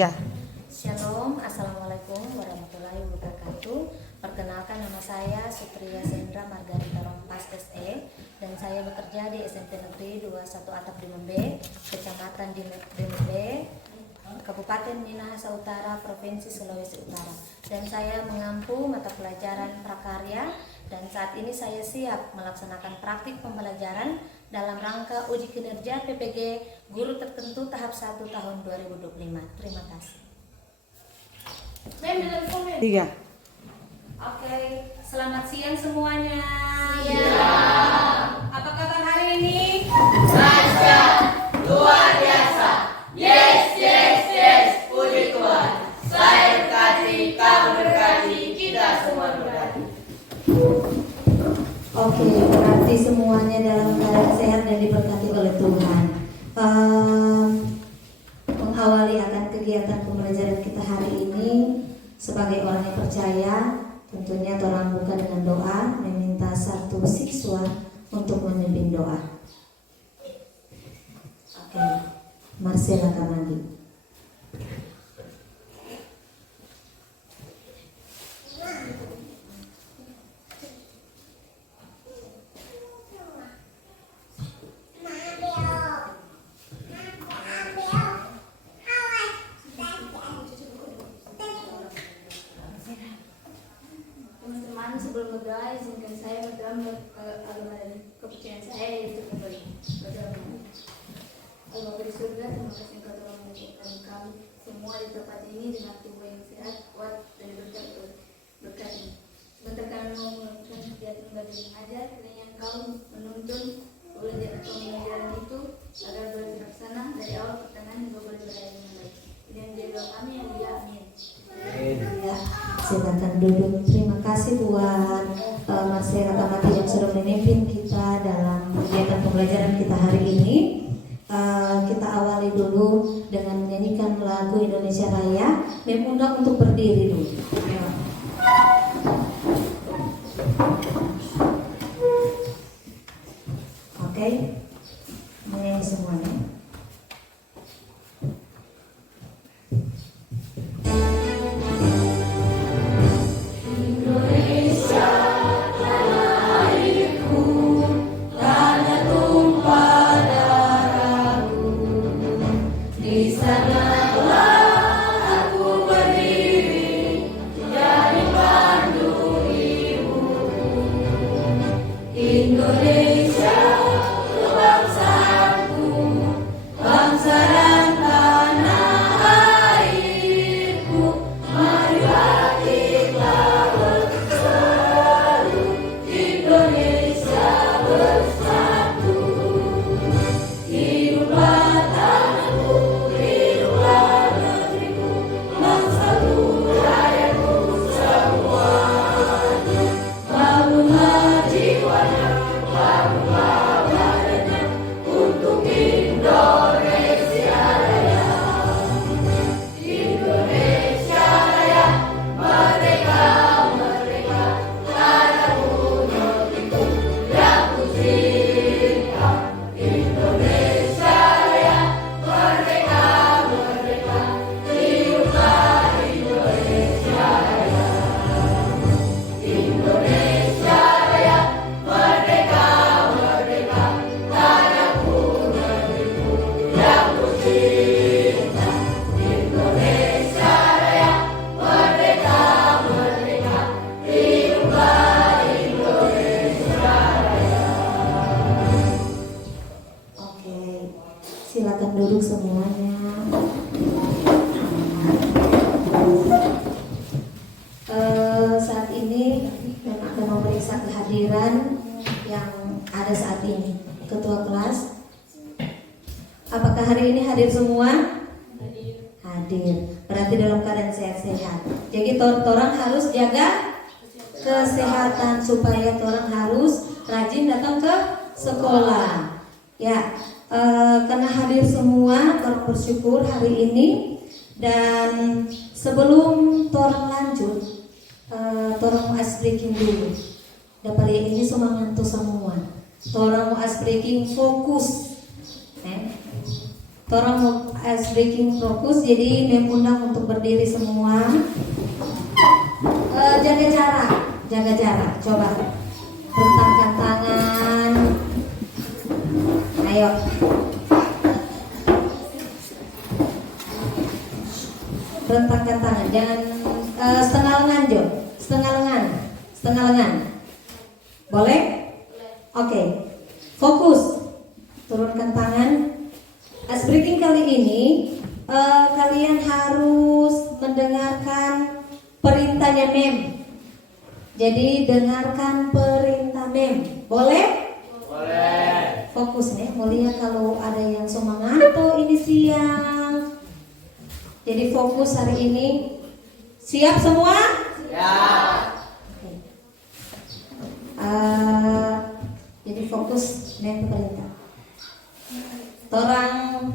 Ya. Shalom, Assalamualaikum warahmatullahi wabarakatuh. Perkenalkan, nama saya Sutria Sendra Margarita Rompas SE dan saya bekerja di SMP Negeri 21 Atap Dimembe, Kecamatan Dimembe, Kabupaten Minahasa Utara, Provinsi Sulawesi Utara. Dan saya mengampu mata pelajaran prakarya dan saat ini saya siap melaksanakan praktik pembelajaran dalam rangka uji kinerja PPG Guru Tertentu tahap 1 tahun 2025. Terima kasih. 3. Oke, selamat siang semuanya. Siang. Apa kabar hari ini? Lancar, luar biasa. Yes, yes, yes, puji Tuhan. Saya berkati, kamu berkati, kita semua berkati. Oke, berarti semuanya dalam keadaan sehat dan diberkati oleh Tuhan. Mengawali akan kegiatan pembelajaran kita hari ini sebagai orang yang percaya, tentunya orang buka dengan doa, meminta satu siswa untuk memimpin doa. Oke, Marcella Kamandi. Teman-teman, sebelum berdoa izinkan saya berdoa menurut agama dan kepercayaan saya, yaitu berdoa. Allah dari surga, terima kasih engkau telah mengucapkan kami semua di tempat ini dengan tubuh yang sehat, kuat dan berkat ini. Sebentar kami mau melakukan kegiatan belajar mengajar, kiranya engkau menuntun pembelajaran itu agar boleh terlaksana dari awal pertengahan hingga boleh berakhir dengan baik. Ini yang jadi doa kami yang mulia, amin. Ya, silakan duduk. Terima kasih buat Marcella Kamati yang sudah memimpin kita dalam kegiatan pembelajaran kita hari ini. Kita awali dulu dengan menyanyikan lagu Indonesia Raya. Mengundang untuk berdiri dulu. Oke, menyanyi semuanya. Silakan duduk semuanya. Saat ini memang akan memeriksa kehadiran yang ada saat ini. Ketua kelas, apakah hari ini hadir semua? Hadir. Berarti dalam keadaan sehat-sehat. Jadi orang harus jaga kesehatan supaya orang harus rajin datang ke sekolah. Ya. Karena hadir semua, orang bersyukur hari ini. Dan sebelum orang lanjut, orang mau ice breaking dulu. Dapat ini semua ngantuk semua. Orang mau ice breaking fokus. Orang mau ice breaking fokus. Jadi mengundang untuk berdiri semua. Jaga jarak. Coba rentangkan tangan. Ayo. Rentangkan tangan. Jangan setengah lengan, Jo. Setengah lengan. Boleh? Oke. Fokus. Turunkan tangan. Ice breaking kali ini kalian harus mendengarkan perintahnya Mem. Jadi dengarkan perintah Mem. Boleh? Boleh. Fokus nih. Mau lihat kalau ada yang semangat atau ini siang. Jadi fokus hari ini. Siap semua? Siap. Jadi fokus Mem perintah. Torang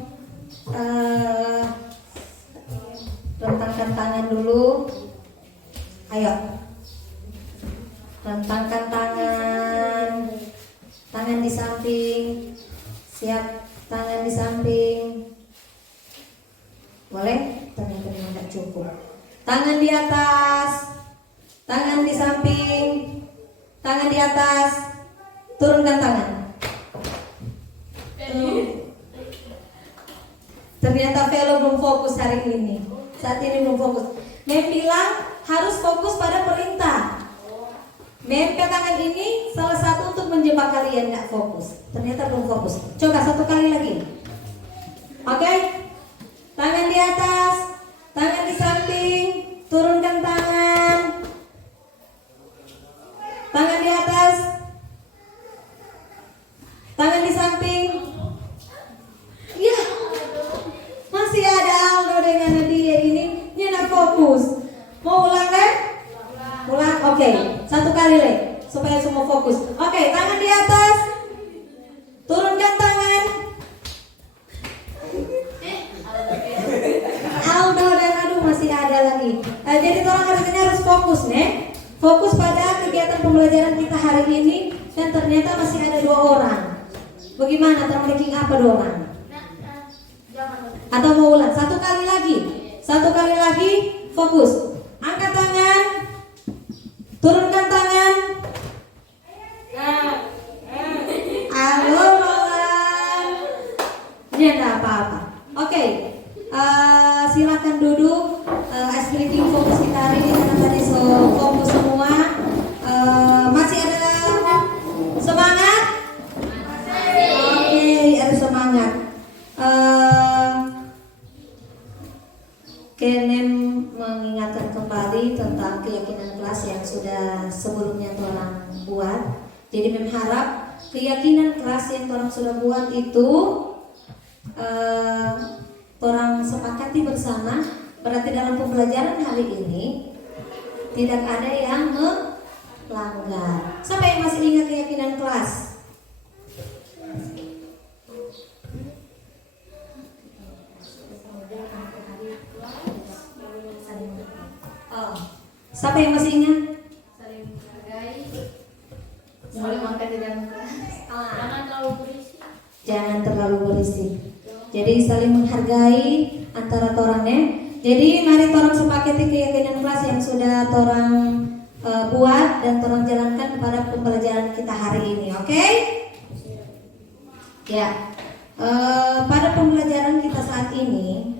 rentangkan tangan dulu. Ayo. Rentangkan tangan. Tangan di samping. Siap. Tangan di samping. Boleh? Ternyata tidak cukup. Tangan di atas. Tangan di samping. Tangan di atas. Turunkan tangan. Ternyata Velo belum fokus hari ini. Saat ini belum fokus. Mem bilang harus fokus pada perintah. Mem tangan ini salah satu untuk menjebak kalian nggak fokus. Ternyata belum fokus. Coba satu kali lagi. Oke? Tangan di atas, tangan di samping, turunkan tangan. Tangan di atas, tangan di samping. Ya, masih ada Aldo dengan Nadia ini. Dia nak fokus. Mau ulang kan? Ulang. Oke. Satu kali lagi supaya semua fokus. Oke, tangan di atas. Turunkan tangan. Aldo dan aduh masih ada lagi. Jadi tolong hari ini harus fokus nih. Fokus pada kegiatan pembelajaran kita hari ini. Dan ternyata masih ada 2 orang. Bagaimana? Termediking apa 2 orang? Atau mau ulang? Satu kali lagi. Fokus. Angkat tangan. Turunkan tangan. Halo Roland. Ini ada apa-apa. Oke. Silakan duduk. Ice breaking fokus kita hari ini karena tadi fokus semua. Masih ada semangat? Oke, ada semangat. Kenem mengingatkan kembali tentang keyakinan kelas yang sudah sebelumnya orang buat. Jadi Mem harap keyakinan kelas yang orang sudah buat itu orang sepakati bersama. Berarti dalam pembelajaran hari ini tidak ada yang melanggar. Siapa yang masih ingat keyakinan kelas? Siapa yang masih ingat? Saling menghargai, saling makan di dalam kelas. Jangan terlalu berisi. Jangan terlalu berisi. Jadi saling menghargai antara orangnya. Jadi mari orang sepakati keyakinan kelas yang sudah orang buat dan orang jalankan pada pembelajaran kita hari ini. Oke? Ya. Pada pembelajaran kita saat ini,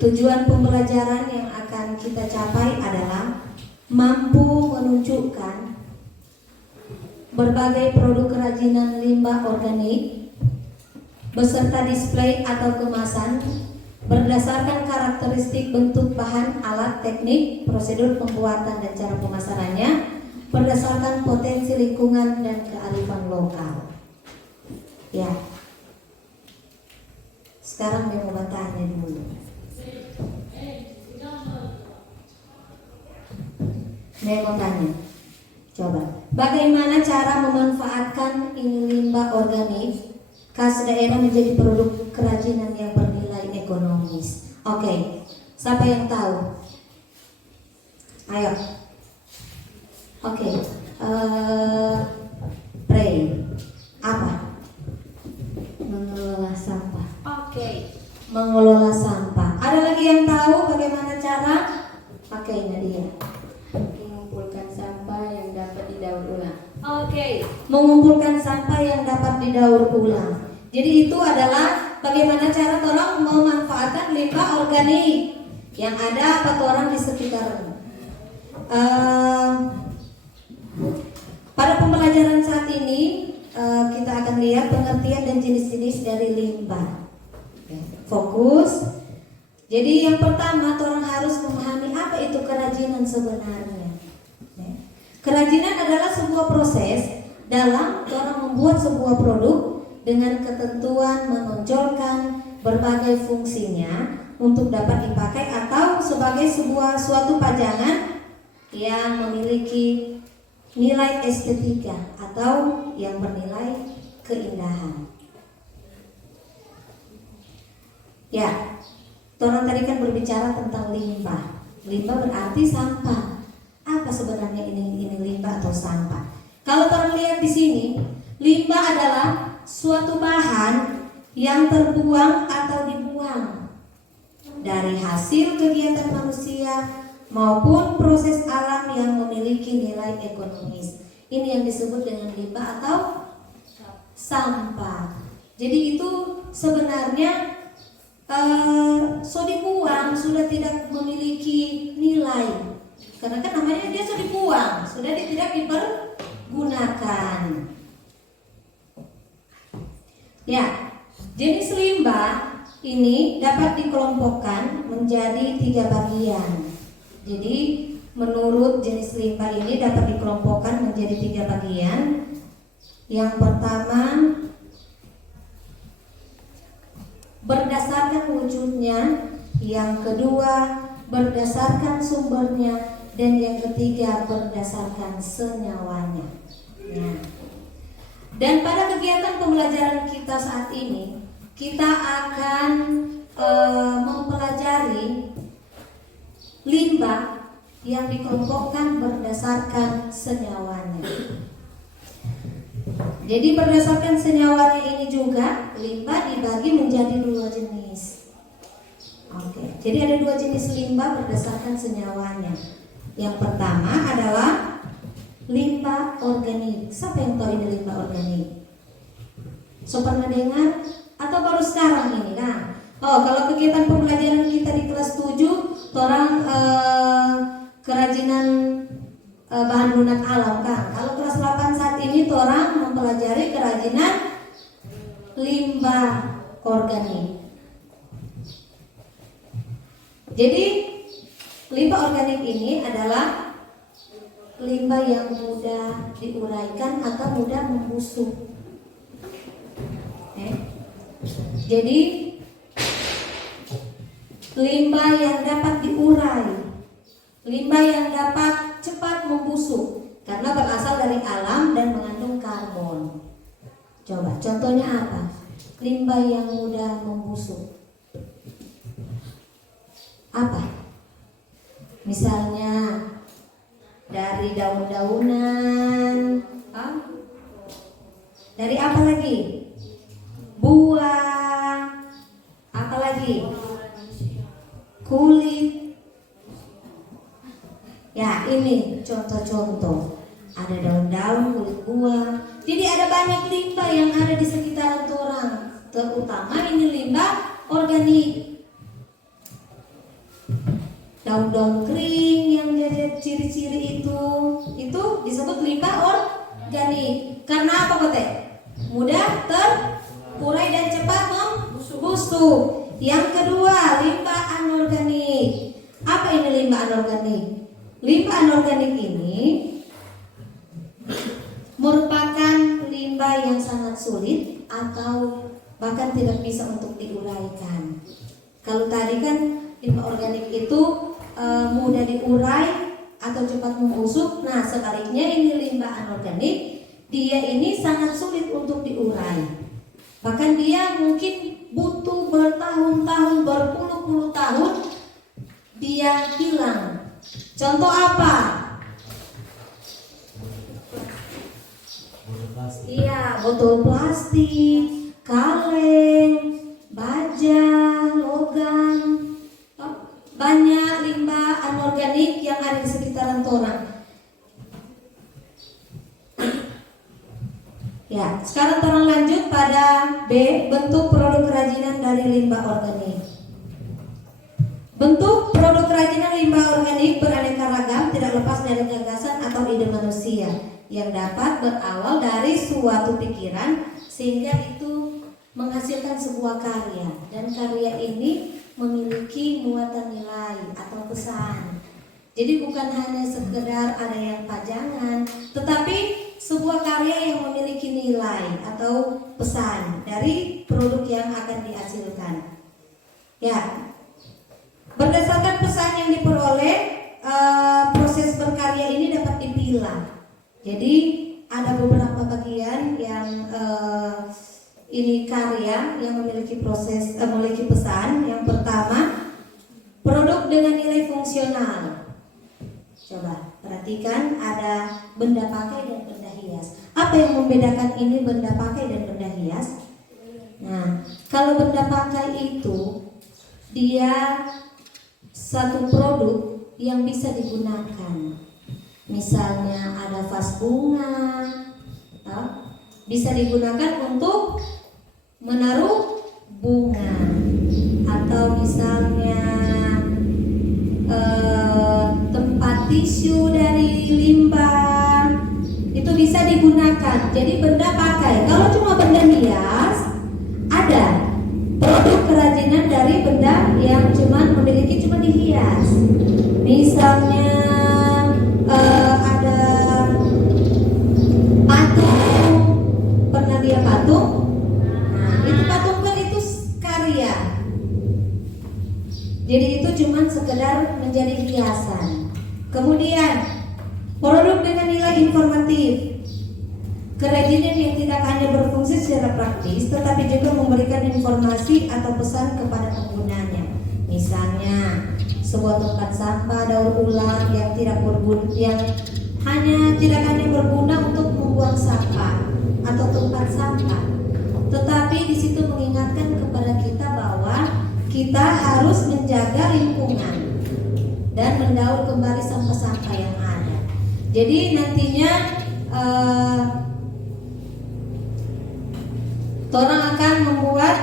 tujuan pembelajaran yang akan kita capai adalah mampu menunjukkan berbagai produk kerajinan limbah organik beserta display atau kemasan berdasarkan karakteristik bentuk bahan, alat, teknik, prosedur pembuatan dan cara pemasarannya berdasarkan potensi lingkungan dan kearifan lokal. Ya. Sekarang saya mau bertanya dulu. Saya mau tanya, coba, bagaimana cara memanfaatkan ini limbah organik khas daerah menjadi produk kerajinan yang bernilai ekonomis? Oke, siapa yang tahu? Ayo. Oke, Pray, apa? Mengelola sampah. Oke. mengelola sampah. Ada lagi yang tahu bagaimana cara? Pakai Nadia. Mengumpulkan sampah yang dapat didaur ulang. Oke, mengumpulkan sampah yang dapat didaur ulang. Jadi itu adalah bagaimana cara tolong memanfaatkan limbah organik yang ada pada orang di sekitar. Pada pembelajaran saat ini kita akan lihat pengertian dan jenis-jenis dari limbah. Fokus. Jadi yang pertama orang harus memahami apa itu kerajinan sebenarnya. Kerajinan adalah sebuah proses dalam orang membuat sebuah produk dengan ketentuan menonjolkan berbagai fungsinya untuk dapat dipakai atau sebagai suatu pajangan yang memiliki nilai estetika atau yang bernilai keindahan. Ya, orang tadi kan berbicara tentang limbah. Limbah berarti sampah. Apa sebenarnya ini limbah atau sampah? Kalau orang lihat di sini, limbah adalah suatu bahan yang terbuang atau dibuang dari hasil kegiatan manusia maupun proses alam yang memiliki nilai ekonomis. Ini yang disebut dengan limbah atau sampah. Jadi itu sebenarnya sudah dibuang, sudah tidak memiliki nilai. Karena kan namanya dia sudah dibuang, sudah tidak dipergunakan. Ya, jenis limbah ini dapat dikelompokkan menjadi 3 bagian. Jadi menurut jenis limbah ini dapat dikelompokkan menjadi 3 bagian. Yang pertama, berdasarkan wujudnya, yang kedua berdasarkan sumbernya, dan yang ketiga berdasarkan senyawanya. Nah, dan pada kegiatan pembelajaran kita saat ini, kita akan mempelajari limbah yang dikelompokkan berdasarkan senyawanya. Jadi berdasarkan senyawanya ini juga limbah dibagi menjadi 2 jenis. Oke, jadi ada 2 jenis limbah berdasarkan senyawanya. Yang pertama adalah limbah organik. Siapa yang tahu ini limbah organik? So pernah dengar atau baru sekarang ini? Nah, kalau kegiatan pembelajaran kita di kelas 7, orang kerajinan bahan lunak alam kan. Kalau kelas 8 saat ini orang mempelajari kerajinan limbah organik. Jadi limbah organik ini adalah limbah yang mudah diuraikan atau mudah membusuk. Jadi limbah yang dapat diurai, limbah yang dapat cepat membusuk karena berasal dari alam dan mengandung karbon. Coba contohnya apa? Limbah yang mudah membusuk. Apa? Misalnya dari daun-daunan, dari apa lagi? Buah, apa lagi? Kulit. Ya, ini contoh-contoh. Ada daun-daun, kulit buah. Jadi ada banyak limbah yang ada di sekitaran orang. Terutama ini limbah organik. Daun-daun kering yang jadi ciri-ciri itu disebut limbah organik. Karena apa, Kote? Mudah terurai dan cepat membusuk. Yang kedua, limbah anorganik. Apa ini limbah anorganik? Limbah anorganik ini merupakan limbah yang sangat sulit atau bahkan tidak bisa untuk diuraikan. Kalau tadi kan limbah organik itu mudah diurai atau cepat membusuk. Nah, sebaliknya ini limbah anorganik, dia ini sangat sulit untuk diurai. Bahkan dia mungkin butuh bertahun-tahun, berpuluh-puluh tahun dia hilang. Contoh apa? Iya, botol plastik, kaleng, baja, logam, banyak limbah anorganik yang ada di sekitaran torang. Ya, sekarang torang lanjut pada B, bentuk produk kerajinan dari limbah organik. Bentuk produk kerajinan limbah organik beraneka ragam, tidak lepas dari gagasan atau ide manusia yang dapat berawal dari suatu pikiran sehingga itu menghasilkan sebuah karya, dan karya ini memiliki muatan nilai atau pesan. Jadi bukan hanya sekedar ada yang pajangan, tetapi sebuah karya yang memiliki nilai atau pesan dari produk yang akan dihasilkan. Ya, berdasarkan pesan yang diperoleh, proses berkarya ini dapat dipilah. Jadi ada beberapa bagian yang ini karya yang memiliki proses, memiliki pesan. Yang pertama, produk dengan nilai fungsional. Coba perhatikan, ada benda pakai dan benda hias. Apa yang membedakan ini benda pakai dan benda hias? Nah, kalau benda pakai itu dia satu produk yang bisa digunakan. Misalnya ada vas bunga, bisa digunakan untuk menaruh bunga, atau misalnya tempat tisu dari limbah itu bisa digunakan. Jadi benda pakai. Kalau cuma benda hias, ada produk kerajinan dari benda yang memiliki cuma dihias. Misalnya ada patung, pernah lihat patung? Nah, itu patung kan itu karya. Jadi itu cuma sekedar menjadi hiasan. Kemudian produk dengan nilai informatif, kerajinan yang tidak hanya berfungsi secara praktis, tetapi juga memberikan informasi atau pesan kepada penggunanya. Misalnya sebuah tempat sampah daur ulang yang tidak hanya berguna untuk membuang sampah atau tempat sampah, tetapi di situ mengingatkan kepada kita bahwa kita harus menjaga lingkungan dan mendaur kembali sampah-sampah yang ada. Jadi nantinya orang akan membuat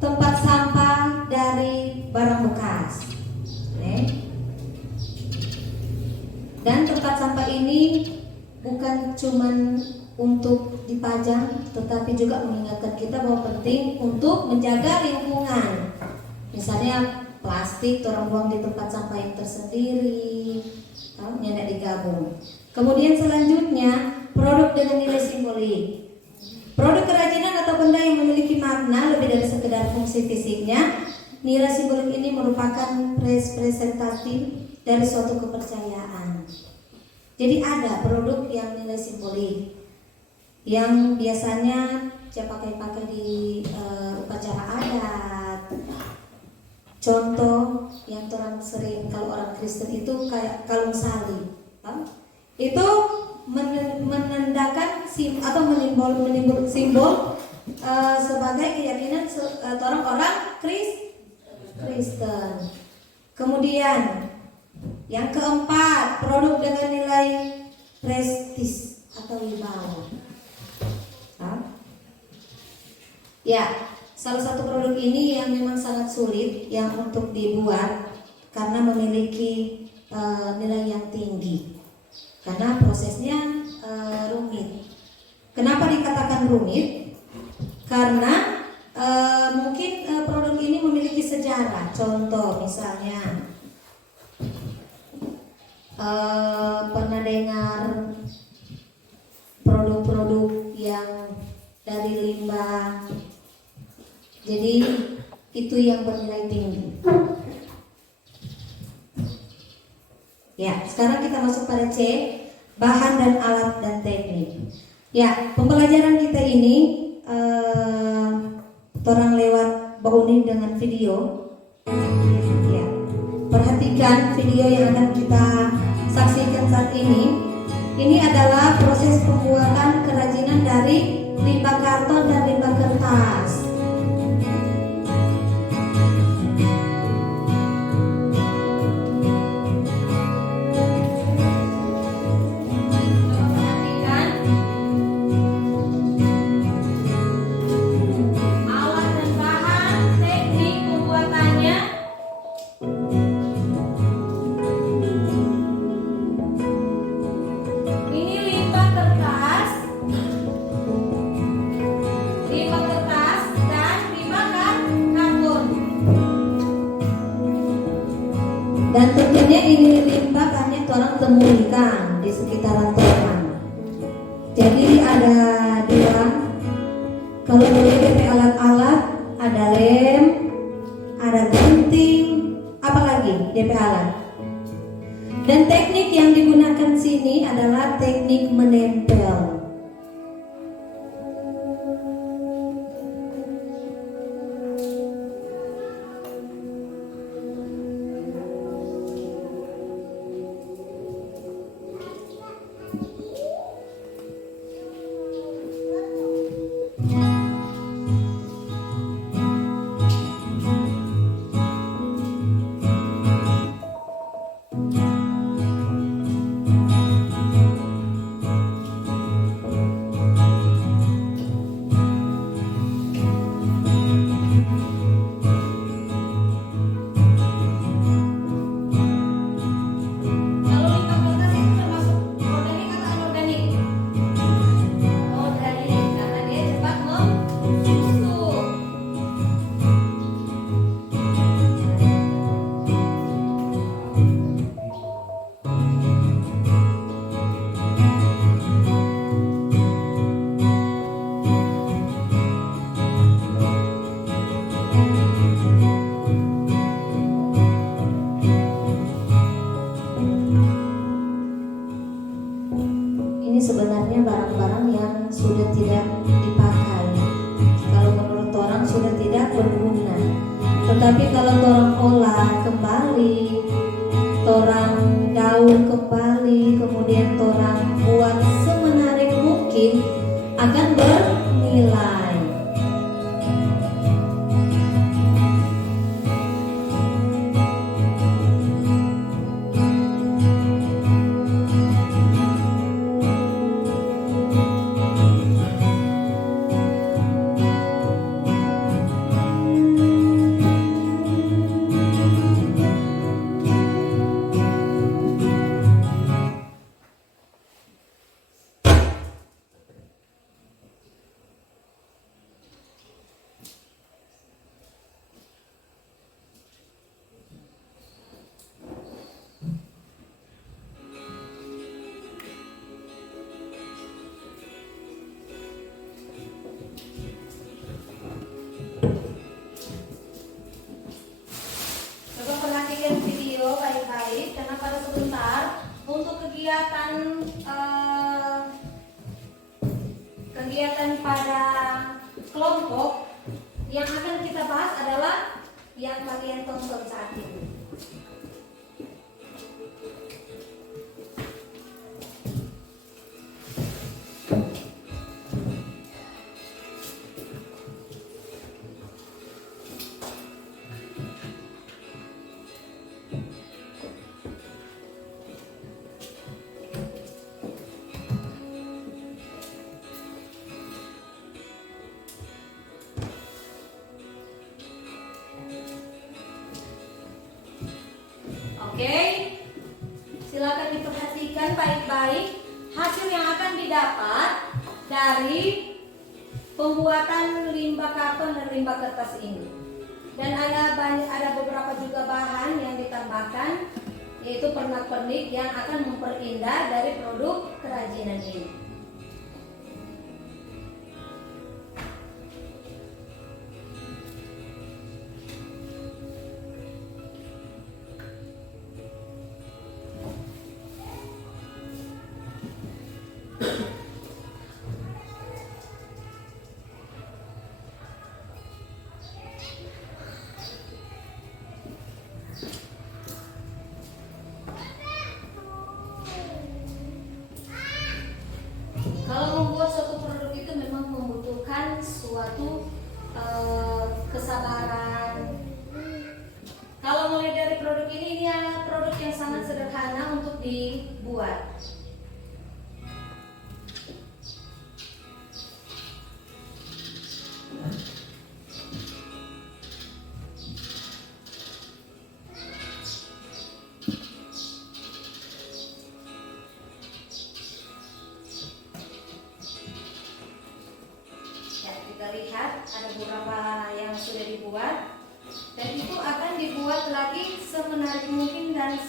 tempat sampah dari barang bekas. Dan tempat sampah ini bukan cuman untuk dipajang, tetapi juga mengingatkan kita bahwa penting untuk menjaga lingkungan. Misalnya plastik orang buang di tempat sampah yang tersendiri, tidak digabung. Kemudian selanjutnya produk dengan nilai simbolik. Produk kerajinan atau benda yang memiliki makna lebih dari sekedar fungsi fisiknya. Nilai simbolik ini merupakan representasi dari suatu kepercayaan. Jadi ada produk yang nilai simbolik yang biasanya pakai di upacara adat. Contoh yang orang sering, kalau orang Kristen itu kayak kalung salib, itu menandakan atau menimbul simbol sebagai keyakinan orang Kristen. Kemudian yang keempat, produk dengan nilai prestis atau wibawa. Ya, salah satu produk ini yang memang sangat sulit yang untuk dibuat karena memiliki nilai yang tinggi, karena prosesnya rumit. Kenapa dikatakan rumit? Karena mungkin produk ini memiliki sejarah. Contoh misalnya pernah dengar produk-produk yang dari limbah, jadi itu yang bernilai tinggi. Ya, sekarang kita masuk pada C, bahan dan alat dan teknik. Ya, pembelajaran kita ini orang lewat Bauni dengan video. Ya, perhatikan video yang akan kita saksikan saat ini. Ini adalah proses pembuatan kerajinan dari limbah karton dan limbah kertas. Dan tentunya ini limbah kami orang temukan di sekitaran Torang. Jadi ada dua. Kalau boleh DP alat-alat, ada lem, ada gunting, apalagi DP alat. Dan teknik yang digunakan sini adalah teknik menempel. Ini sebenarnya barang-barang yang sudah tidak dipakai. Kalau menurut orang sudah tidak berguna. Tetapi kalau orang olah kembali, orang daun kembali, kemudian orang buat semenarik mungkin, akan bernilai. Baik-baik, karena pada sebentar untuk kegiatan pada kelompok yang akan kita bahas adalah yang kalian tonton saat ini. Oke, silakan diperhatikan baik-baik hasil yang akan didapat dari pembuatan limbah karton dan limbah kertas ini. Dan ada beberapa juga bahan yang ditambahkan, yaitu pernak-pernik yang akan memperindah dari produk kerajinan ini. Kalau membuat suatu produk itu memang membutuhkan suatu kesabaran. Kalau mulai dari produk ini adalah produk yang sangat sederhana untuk dibuat. Kita lihat ada beberapa yang sudah dibuat dan itu akan dibuat lagi semenarik mungkin dan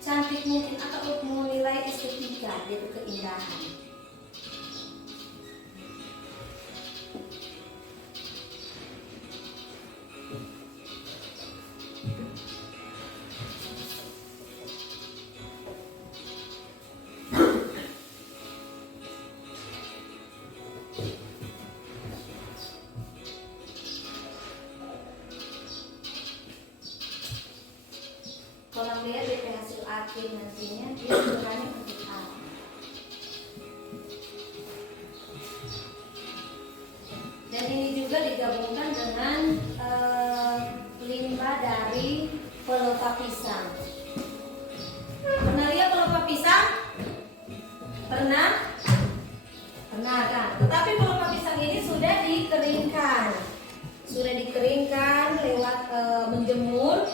secantik mungkin atau menilai estetika, yaitu keindahan. Kalau lihat dari hasil akhir nantinya dia ukurannya bentuk A. Dan ini juga digabungkan dengan limbah dari pelepah pisang. Pernah lihat pelepah pisang? Pernah? Pernah kan? Tetapi pelepah pisang ini sudah dikeringkan. Sudah dikeringkan lewat menjemur.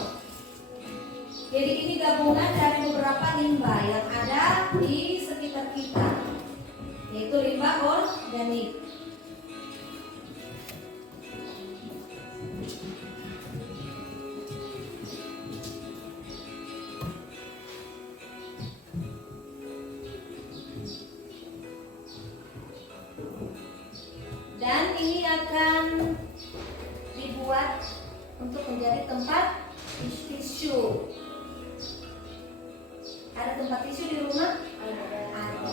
Jadi ini gabungan dari beberapa limbah yang ada di sekitar kita, yaitu limbah organik. Dan ini akan dibuat untuk menjadi tempat tisu. Ada tempat tisu di rumah? Ada.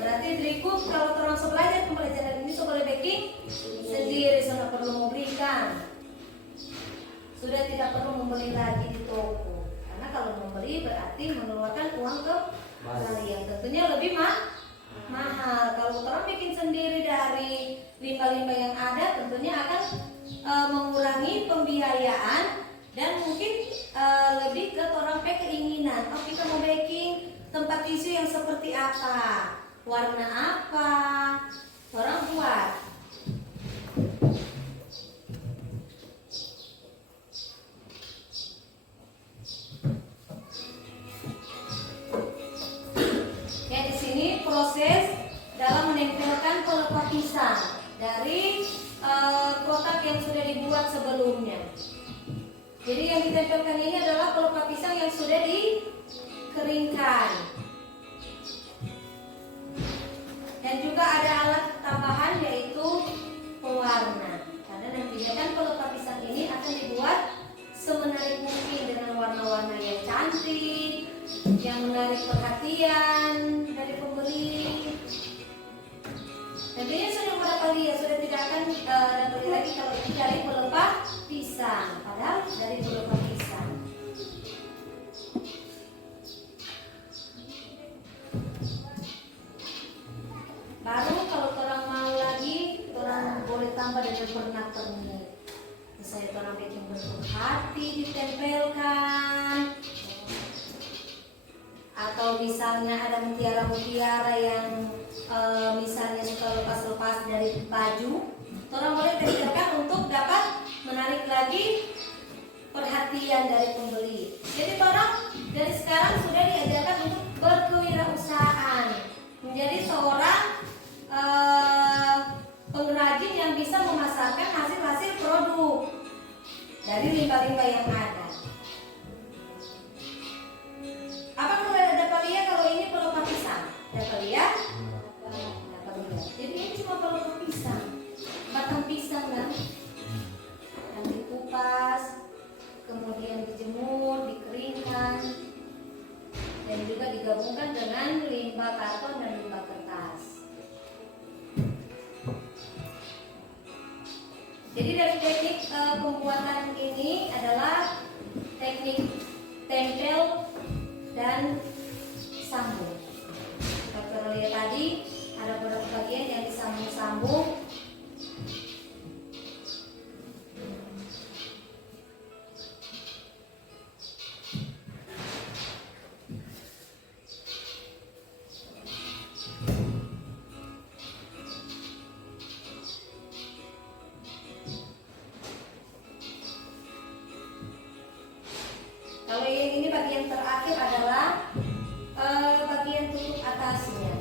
Berarti diriku kalau terang belajar pembelajaran ini boleh baking sendiri, sudah perlu membelikan. Sudah tidak perlu membeli lagi di toko. Karena kalau membeli berarti mengeluarkan uang ke kalian. Tentunya lebih mahal. Kalau orang bikin sendiri dari limbah-limbah yang ada, tentunya akan mengurangi pembiayaan. Dan mungkin lebih ke orang keinginan. Oh, kita mau baking tempat tisu yang seperti apa, warna apa, orang buat. Ya, di sini proses dalam menempelkan pelepah pisang dari kotak yang sudah dibuat sebelumnya. Jadi yang ditempelkan ini adalah pelepah pisang yang sudah dikeringkan. Dan juga ada alat tambahan yaitu pewarna. Karena nantinya kan pelepah pisang ini akan dibuat semenarik mungkin dengan warna-warna yang cantik, yang menarik perhatian dari pembeli. Tentunya sudah pada lihat, sudah tidak akan beli lagi kalau ini dari pelepah pisang, padahal dari pelepah pisang. Baru kalau orang mau lagi, orang boleh tambah dengan pernak-pernik. Misalnya orang bikin bentuk hati ditempelkan, atau misalnya ada mutiara-mutiara yang misalnya suka lepas-lepas dari baju, orang boleh tempelkan untuk dapat menarik lagi perhatian dari pembeli. Jadi orang dari sekarang sudah diajarkan untuk berkewirausahaan, menjadi seorang pengrajin yang bisa memasarkan hasil-hasil produk dari limbah-limbah yang ada. Apa dapat lihat kalau ini pelepah pisang? Dapat lihat? Dapat lihat. Jadi ini cuma pelepah pisang, batang pisang kan? Yang dikupas, kemudian dijemur, dikeringkan, dan juga digabungkan dengan limbah karton dan limbah kertas. Jadi dari teknik pembuatan ini adalah teknik tempel dan sambung. Kalau lihat tadi ada beberapa bagian yang disambung-sambung. Kalau yang ini bagian terakhir adalah bagian tutup atasnya.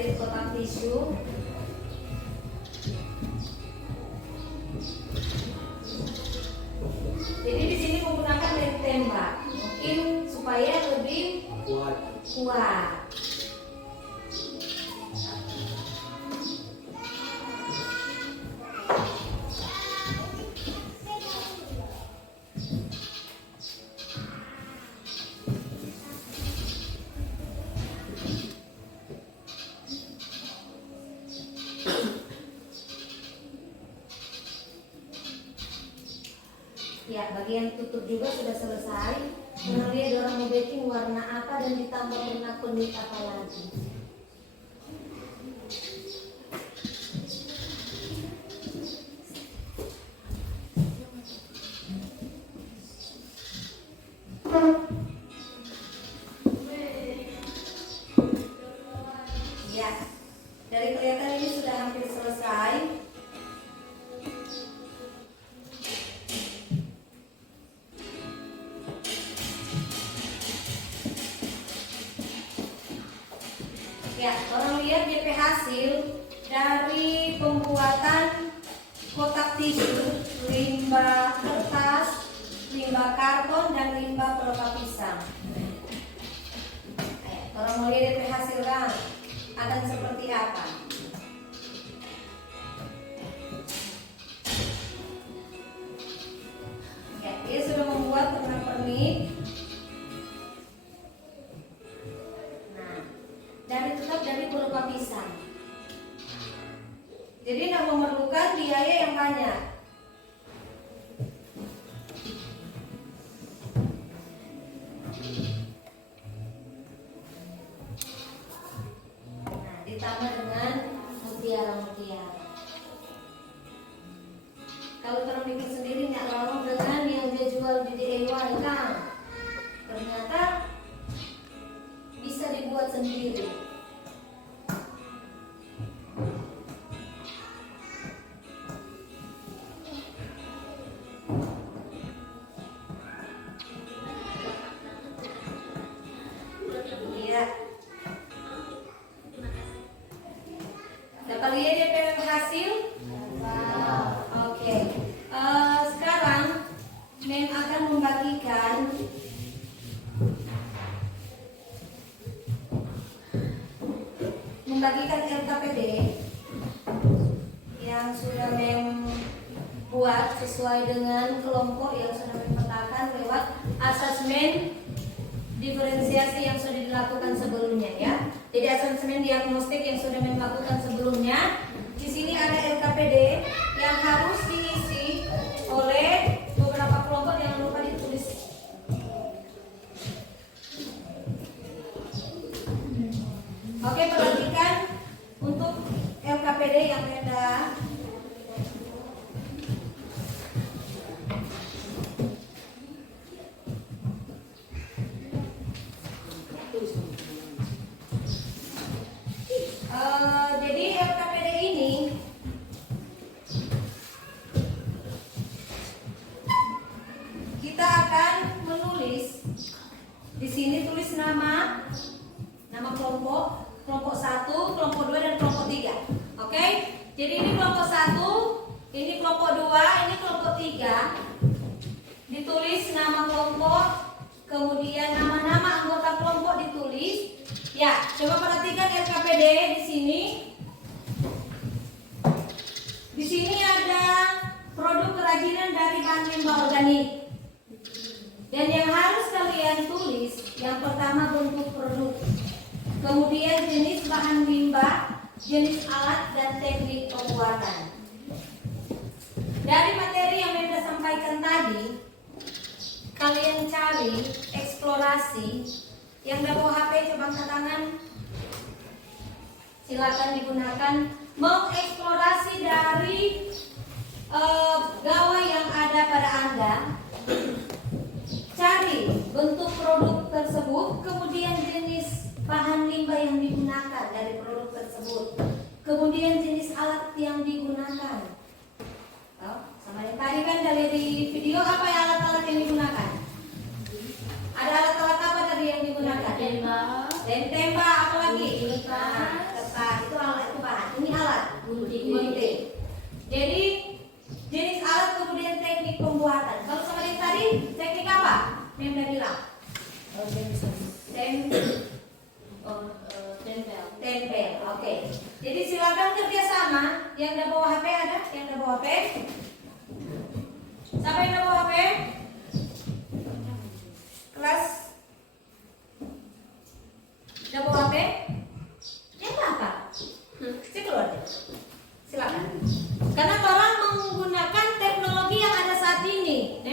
dari kotak tisu. Jadi di sini menggunakan lem tembak, mungkin supaya lebih kuat. Ya, bagian tutup juga sudah selesai. Kemudian orang mau baking warna apa dan ditambah pernak-pernik apa lagi. Ya, dari kelihatan ini sudah hampir selesai. Ya, orang lihat DP hasil dari pembuatan kotak tisu, limbah kertas, limbah karton, dan limbah pelengkap pisang. Orang mau lihat DP hasil kan akan seperti apa? Ya, dia sudah membuat pernak-pernik. Dan tetap dari berupa pisang. Jadi tidak memerlukan biaya yang banyak. Nah, ditambah dengan mutiara-mutiara. Kalau orang bikin sendiri nggak lorong dengan yang dia jual di DIY kan? Ternyata bisa dibuat sendiri. Iya. Dapat lihat DP hasil? Oke. Sekarang Mem akan membagikan LKPD yang sudah Mem buat sesuai dengan kelompok yang sudah Mem petakan lewat asesmen diferensiasi yang sudah dilakukan sebelumnya ya. Jadi asesmen diagnostik yang sudah Mem lakukan sebelumnya. Di sini ada LKPD yang harus diisi oleh beberapa kelompok yang lupa ditulis. Oke, perhatikan untuk LKPD yang beda. Jadi LKPD ini kita akan menulis di sini, tulis nama kelompok. Kelompok 1, kelompok 2, dan kelompok 3. Oke? Jadi ini kelompok 1, ini kelompok 2, ini kelompok 3. Ditulis nama kelompok, kemudian nama-nama anggota kelompok ditulis. Ya, coba perhatikan LKPD di sini. Di sini ada produk kerajinan dari bahan limbah organik. Dan yang harus kalian tulis, yang pertama bentuk produk. Kemudian jenis bahan limbah, jenis alat, dan teknik pembuatan. Dari materi yang Menda sampaikan tadi, kalian cari, eksplorasi. Yang udah bawa HP coba angkat tangan. Silakan digunakan mengeksplorasi dari gawai yang ada pada Anda. Cari bentuk produk tersebut, kemudian jenis bahan limbah yang digunakan dari produk tersebut, kemudian jenis alat yang digunakan. Sama yang tadi kan dari di video, apa ya alat-alat yang digunakan? Ada alat-alat apa tadi yang digunakan? Lem tembak, apa lagi? Kertas. pembuatan. Kalau sama yang tadi teknik apa? Yang udah bilang. Tempel. Oke. Jadi silakan kerjasama. Yang udah bawa HP ada? Yang udah bawa HP? Siapa yang udah bawa HP? Kelas udah bawa HP? Yang apa? Saya keluar deh. Silakan. Karena orang menggunakan teknologi yang ada saat ini,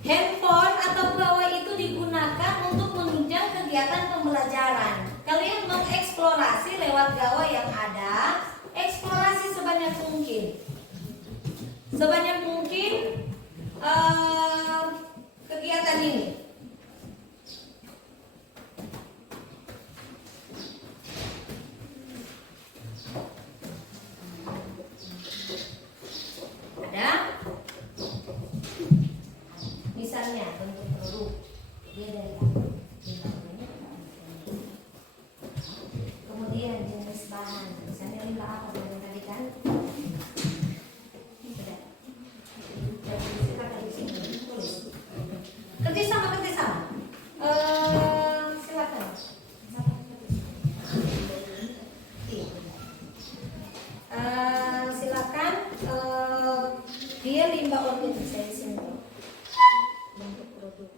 handphone atau gawai itu digunakan untuk menunjang kegiatan pembelajaran. Kalian mengeksplorasi lewat gawai yang ada, eksplorasi sebanyak mungkin. Sebanyak mungkin kegiatan ini. Ada? Misalnya bentuk produk. Dia dari kemudian jenis bahan. Misalnya limbah apa yang tadi kan? Sudah. Silakan di sini tulis. Kerjasama. Silakan. Silakan. Dia limbah organik saya di sini. Bentuk produk.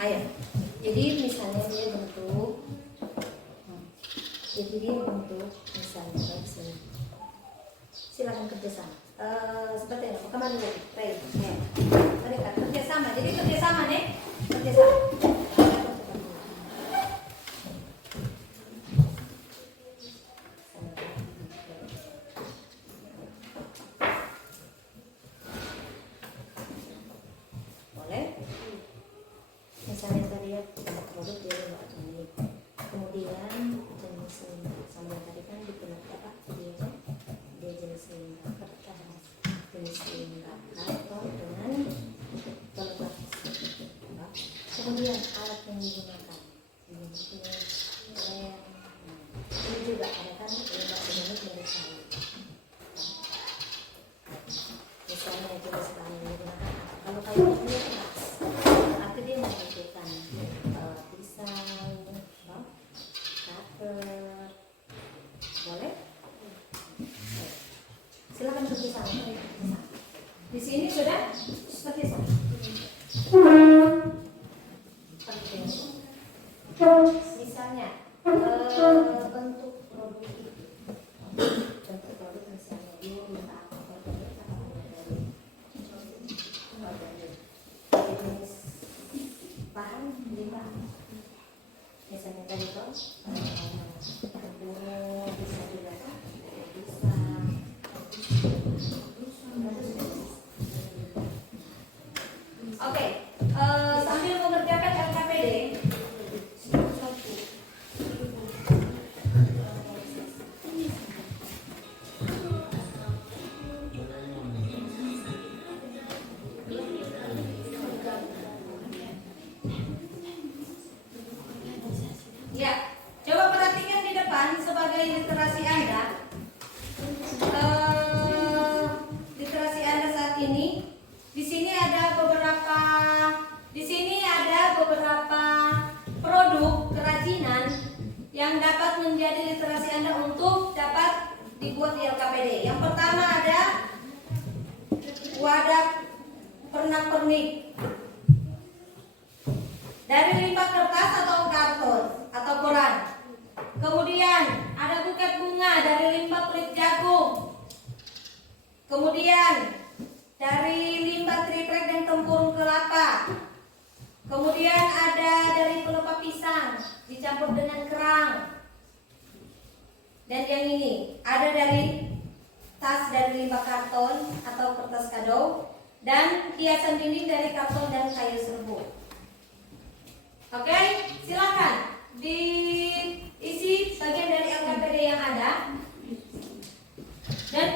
Ayo. Jadi misalnya dia bentuk misalnya kayak sini. Silakan kerjasama. Seperti apa? Kemana dulu? Baik. Tadi kan kerjasama. Jadi kerjasama nih. Kerjasama. Misalnya tadi ya produk dia limbah organik, kemudian jenis limbah sama tadi kan digunakan apa? Dia jenis limbah kertas, jenis limbah karton dengan pelembab. Kemudian alat yang digunakan, lem. Ini juga ada kan limbah organik dari kayu. Misalnya jenis bahan yang digunakan, kalau kayu ini keras. Dia membutuhkan pisau, cutter, boleh? Silakan kerjasama. Di sini sudah seperti ini. Misalnya bentuk produk itu, misalnya dia minta bahan limbah, misalnya tadi tuh bisa juga bisa. Oke, sambil mengerjakan LKPD. Ya, coba perhatikan di depan sebagai literasi Anda. Literasi Anda saat ini. Di sini ada beberapa produk kerajinan yang dapat menjadi literasi Anda untuk dapat dibuat di LKPD. Yang pertama ada wadah pernak-pernik dari limbah kertas atau karton atau koran. Kemudian ada buket bunga dari limbah kulit jagung. Kemudian dari limbah triplek dan tempurung kelapa. Kemudian ada dari pelepah pisang dicampur dengan kerang. Dan yang ini ada dari tas dari limbah karton atau kertas kado, dan hiasan dinding dari karton dan kayu serbuk. Oke, silakan diisi bagian dari LKPD yang ada. Dan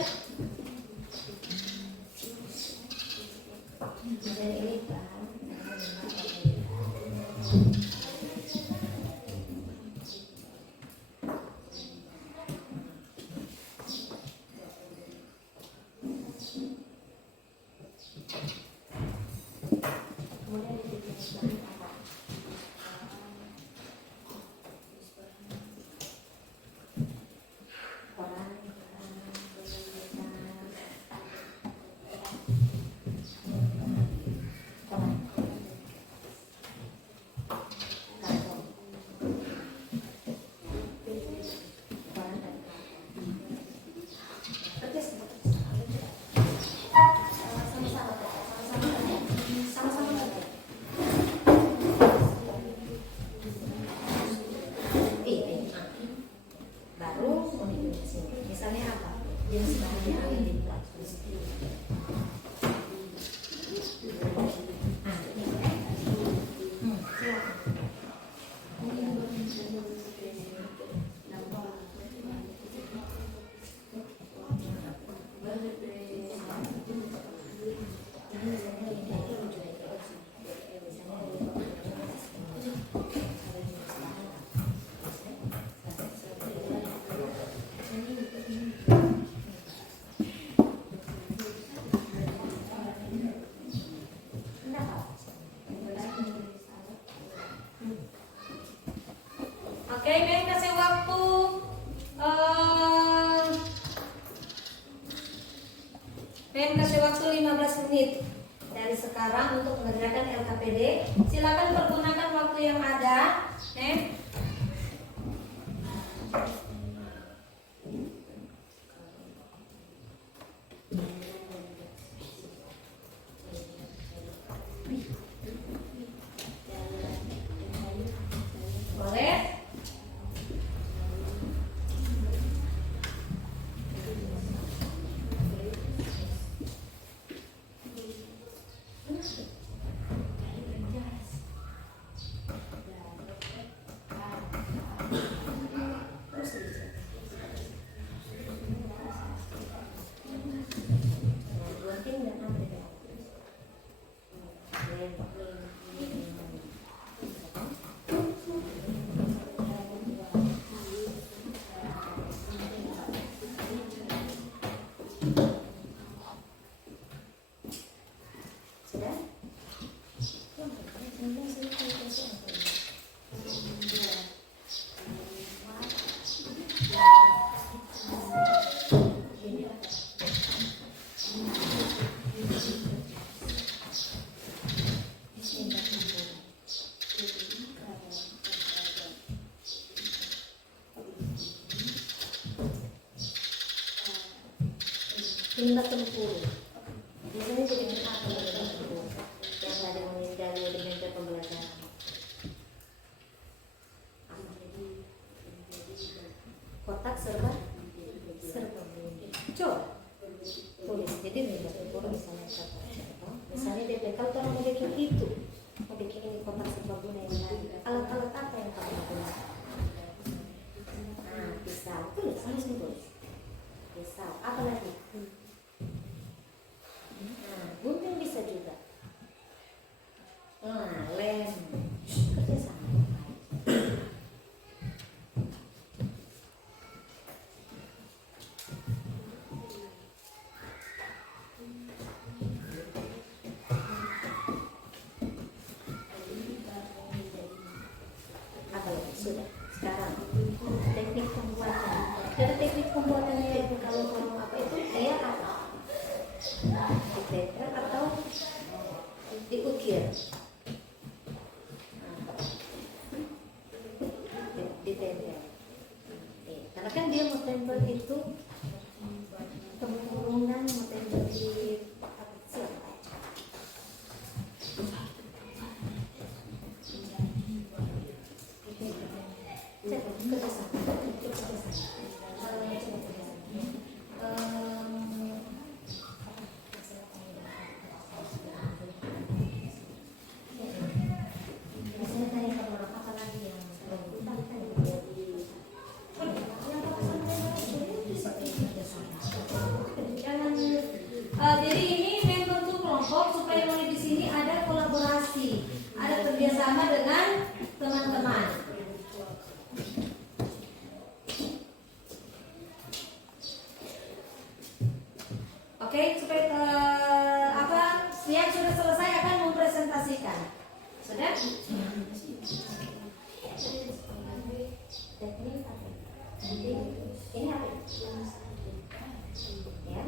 ini misalnya apa? Jenis bahannya ada di plastik. Oke, Ben kasih waktu Ben kasih waktu 15 menit dari sekarang untuk mengerjakan LKPD. Silakan pergunakan waktu yang ada. Boleh? Limbah tempur. Biasanya jadi apa limbah tempur? Yang tadi meninggal di meja pembelajaran. Kotak serba. Coba tulis. Jadi limbah tempur misalnya apa? Misalnya DP kalau orang mau bikin itu, mau bikin ini kotak serbaguna yang lain. Alat-alat apa yang kamu gunakan? Nah, pisau. Tulis, harus ditulis. Pisau. Apa lagi? Gunting bisa juga. Nah, lem. Kerja sama. Apa lagi? Sudah. Sekarang teknik pembuatan. Dari teknik pembuatannya itu kalau apa itu dia apa? Diteter atau diukir. Ditempel. Karena kan dia mau tempel itu kemungkinan mau tempel di siapa? Kerjasama. Jadi ini membentuk kelompok supaya mulai di sini ada kolaborasi, ada kerjasama dengan teman-teman. Oke, supaya yang sudah selesai akan mempresentasikan. Sudah? Ini apa? Ya.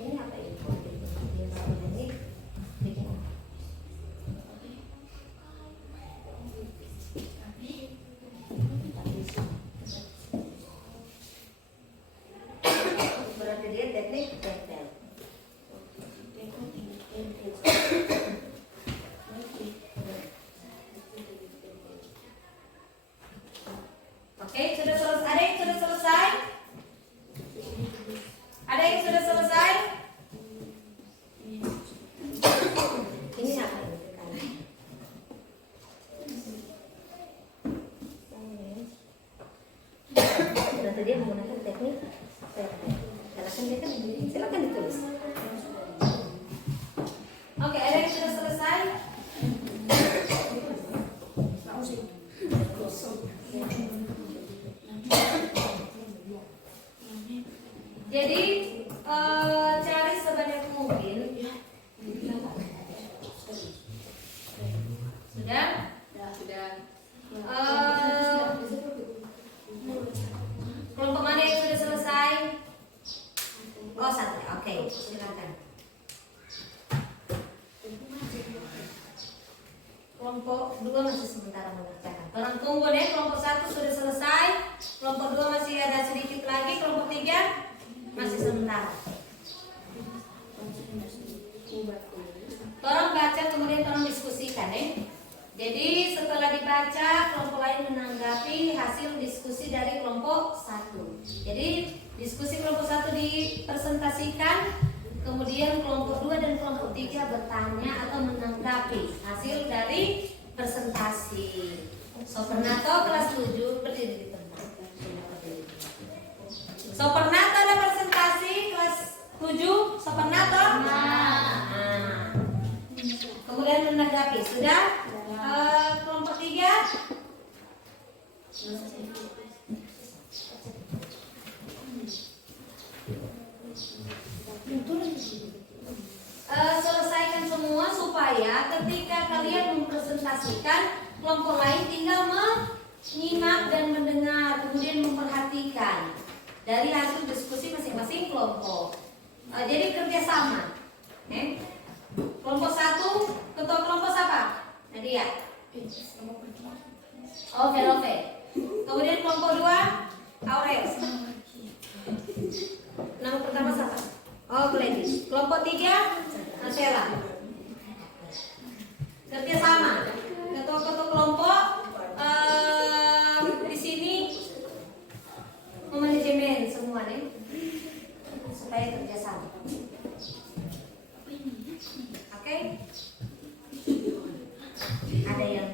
Ini apa ini? Bikin apa? Berarti dia teknik tempel. Oke, sudah selesai. Ada yang sudah selesai? Ada yang sudah selesai? Ini apa ini? Berarti dia menggunakan teknik silakan ditulis. Oke, ada yang sudah selesai? Jadi cari sebanyak mungkin. Sudah? Sudah. Kelompok mana yang sudah selesai? Oh, satu. Oke, silakan. Kelompok 2 masih sementara mengerjakan. Tolong tunggu deh, kelompok 1 sudah selesai. Kelompok 2 masih ada sedikit lagi. Kelompok 3 masih sementara. Tolong baca kemudian tolong diskusikan ya. Jadi setelah dibaca, kelompok lain menanggapi hasil diskusi dari kelompok 1. Jadi diskusi kelompok 1 dipresentasikan, kemudian kelompok 2 dan kelompok 3 bertanya atau menanggapi hasil dari presentasi. Sopernato kelas 7 berdiri di tempat. Sopernato ada presentasi kelas 7, Sopernato. Kemudian menanggapi, sudah? Kelompok 3 selesaikan semua supaya ketika kalian mempresentasikan, kelompok lain tinggal menyimak dan mendengar, kemudian memperhatikan dari hasil diskusi masing-masing kelompok. Jadi kerjasama. Kelompok 1, ketua kelompok siapa? Nadia. Oh, Velove. Kemudian kelompok 2, Aurel. Nama pertama siapa? Oh, Gladys. Kelompok 3, Nasela. Kerjasama. Ketua-ketua kelompok di sini memanajemen semua nih supaya kerjasama. Oke? Ada yang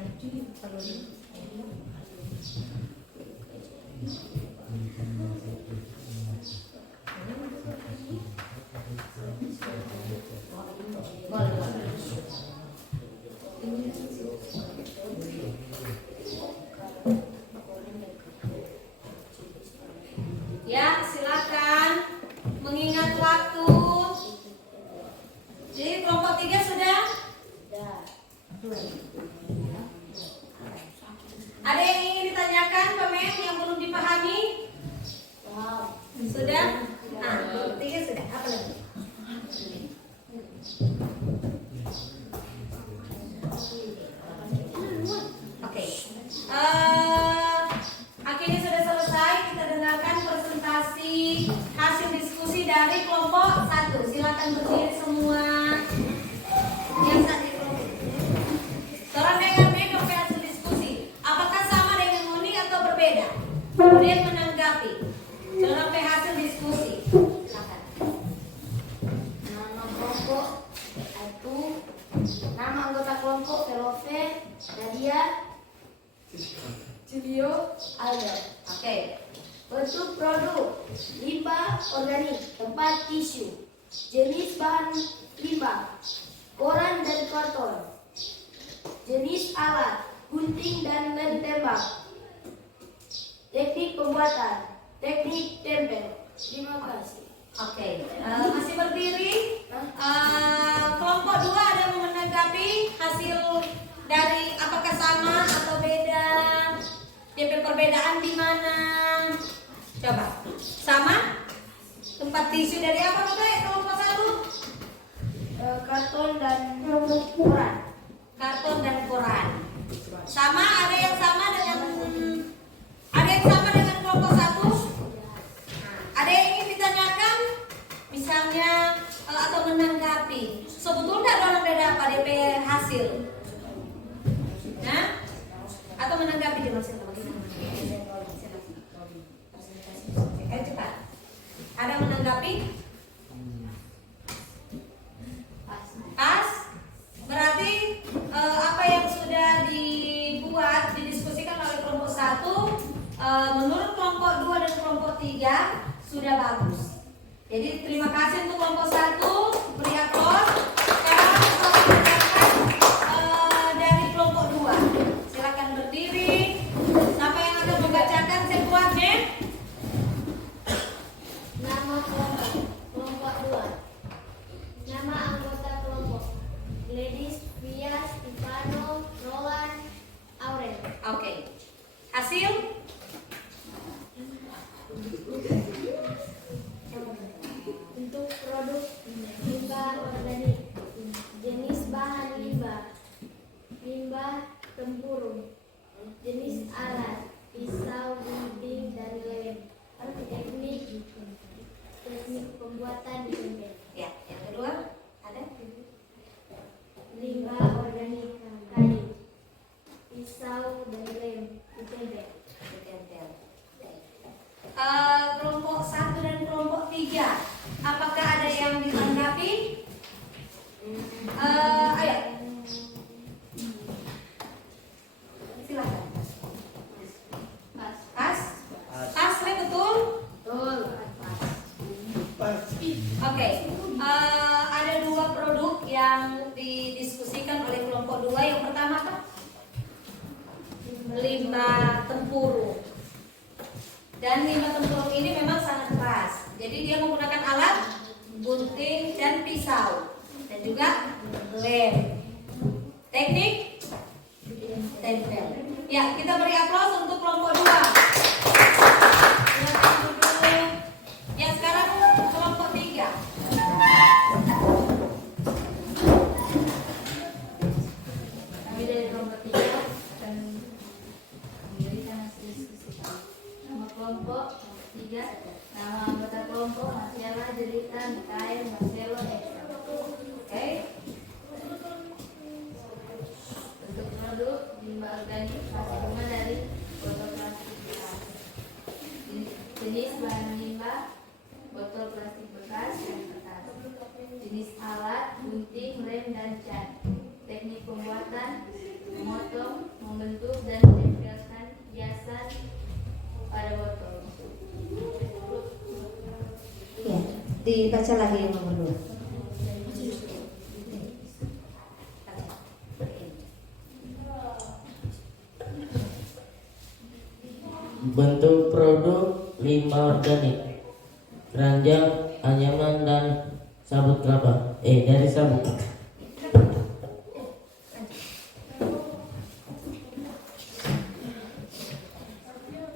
perlu ya, silakan mengingat waktu. Jadi kelompok 3 sudah? Ada yang ingin ditanyakan, Pemen, yang belum dipahami? Sudah? Nah, kelompok 3 sudah. Apa lagi? Oke. Akhirnya sudah selesai. Kita dengarkan presentasi hasil diskusi dari kelompok 1. Silakan berdiri semua. Yang tadi kelompok. Tolong dengar hasil diskusi. Apakah sama dengan Moni atau berbeda? Kemudian menanggapi. Tolong hasil diskusi. Silakan. Nama kelompok itu, nama anggota kelompok Velove, Nadia, Julio, Aldo. Oke. Bentuk produk: limbah organik, tempat tisu. Jenis bahan limbah: koran dan karton. Jenis alat: gunting dan lem tembak. Teknik pembuatan: teknik tempel. Terima kasih. Oke, masih berdiri. Kelompok 2 ada yang menanggapi hasil dari apakah sama atau beda? DP perbedaan di mana? Coba. Sama? Tempat tisu dari apa Bapak? Kelompok 1? Karton dan koran. Karton dan koran. Sama? Ada yang sama dengan kelompok 1? Ada yang ingin ditanyakan? Misalnya atau menanggapi. Sebetulnya ada beda apa DP hasil? Nah? Atau menanggapi di maksudnya bagaimana? Ayo cepat. Ada menanggapi? Pas? Berarti apa yang sudah dibuat, didiskusikan oleh kelompok 1 menurut kelompok 2 dan kelompok 3 sudah bagus. Jadi terima kasih untuk kelompok 1, beri aplaus. Sekarang kita mendengarkan dari kelompok 2. Silakan berdiri. Siapa yang akan membacakan sekuatnya? Nama kelompok. Kelompok 2. Nama anggota kelompok: Gladys, Via, Stefano, Roland, Aurel. Oke. Hasil? Untuk produk: limbah organik. Jenis bahan limbah: limbah tempurung. Jenis alat: pisau, gunting, dan lem. Teknik pembuatan tempel. Ya, yang kedua ada? Limbah organik, kayu, pisau, dan lem ditempel. Kelompok 1 dan kelompok 3, apakah ada yang ditanggapi? Ayo, silakan. Pas? Pas, betul? Betul. Oke, ada 2 produk yang didiskusikan oleh kelompok 2. Yang pertama apa? Limbah tempurung. Dan limbah tempurung ini memang sangat keras. Jadi dia menggunakan alat gunting dan pisau dan juga lem. Teknik tempel. Ya, kita beri aplaus untuk kelompok 2. Silakan duduk. Ya, sekarang kelompok 3. Kami dari kelompok 3 akan memberikan hasil diskusi. Nama kelompok 3. Nama anggota kelompok: Marcella, Jelita, Mikael, Marcelo, Eka. Oke. Untuk produk: limbah organik, plastik bunga dari botol plastik bekas. Jenis bahan limbah: botol plastik bekas dan kertas. Jenis alat: gunting, lem, dan cat. Teknik pembuatan: memotong, membentuk, dan menempelkan hiasan pada botol. Ya, dibaca lagi yang nomor 2. Bentuk produk: limbah organik, keranjang, anyaman, dan sabut kelapa. Dari sabut.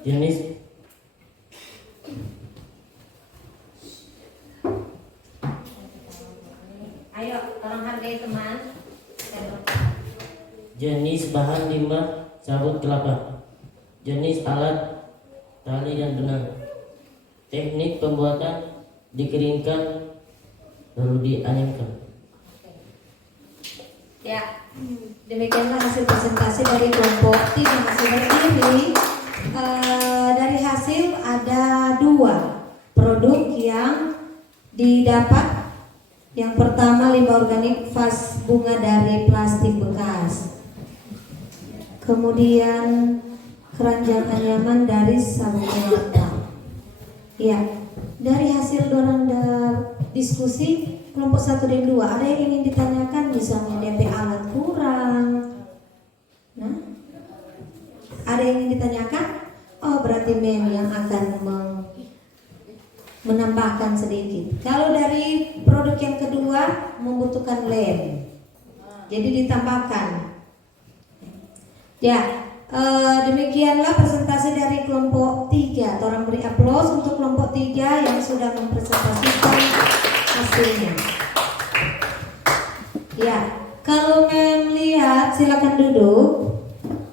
Jenis Ayo, tolong hargai teman. jenis bahan limbah sabut kelapa. Jenis alat tali dan benang. Teknik pembuatan: dikeringkan lalu dianyamkan. Ya, demikianlah hasil presentasi dari kelompok 3 masih berdiri. Dari hasil ada 2 produk yang didapat. Yang pertama limbah organik vas bunga dari plastik bekas. Kemudian keranjang anyaman dari sabut kelapa. Ya, dari hasil dorang diskusi kelompok 1 dan 2, ada yang ingin ditanyakan, misalnya DP alat kurang. Nah, ada yang ingin ditanyakan? Oh, berarti mem yang akan menambahkan sedikit. Kalau dari produk yang kedua membutuhkan lem, jadi ditambahkan. Ya, demikianlah presentasi dari kelompok 3. Orang beri aplaus untuk kelompok 3 yang sudah mempresentasikan hasilnya. Ya, kalau melihat, silakan duduk.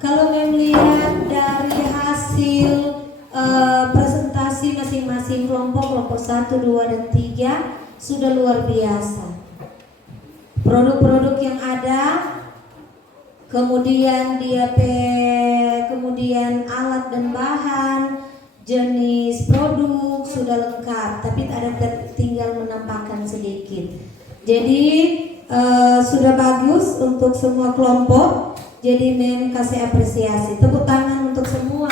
Kalau melihat dari hasil presentasi masing-masing kelompok 1, 2, dan 3 sudah luar biasa. Produk-produk yang ada, kemudian kemudian alat dan bahan, jenis produk sudah lengkap, tapi ada tinggal menambahkan sedikit. Jadi sudah bagus untuk semua kelompok. Jadi mem kasih apresiasi, tepuk tangan untuk semua.